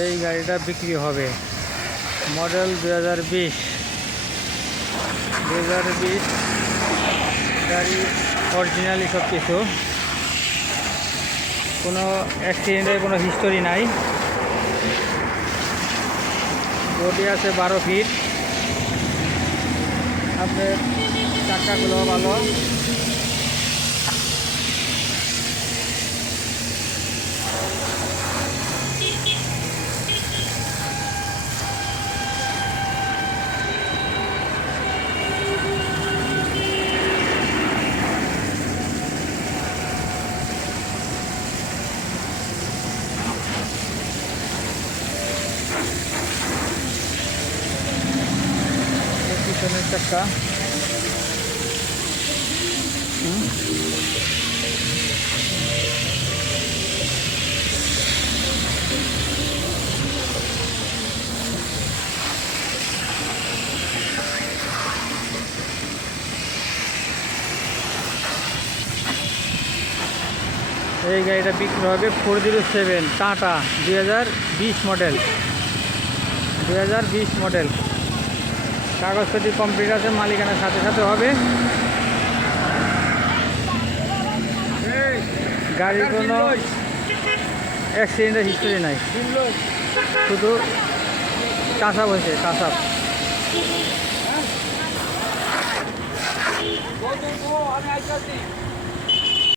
এই গাড়িটা বিক্রি হবে। মডেল 2020 গাড়ি অরিজিনালি সব কিছু, কোনো অ্যাক্সিডেন্টের কোনো হিস্টোরি নাই। বডি আছে 12 ফিট। আপনার চাকাগুলো ভালো। পিছনের চাকা এই গাড়িটা বিক্রি হবে 407 টাটা 2020 মডেল। কাগজপত্র কমপ্লিট আছে, মালিকানার সাথে সাথে হবে। গাড়ির কোনো অ্যাক্সিডেন্টের হিস্টোরি নাই, শুধু টাচআপ হয়েছে, টাচআপ।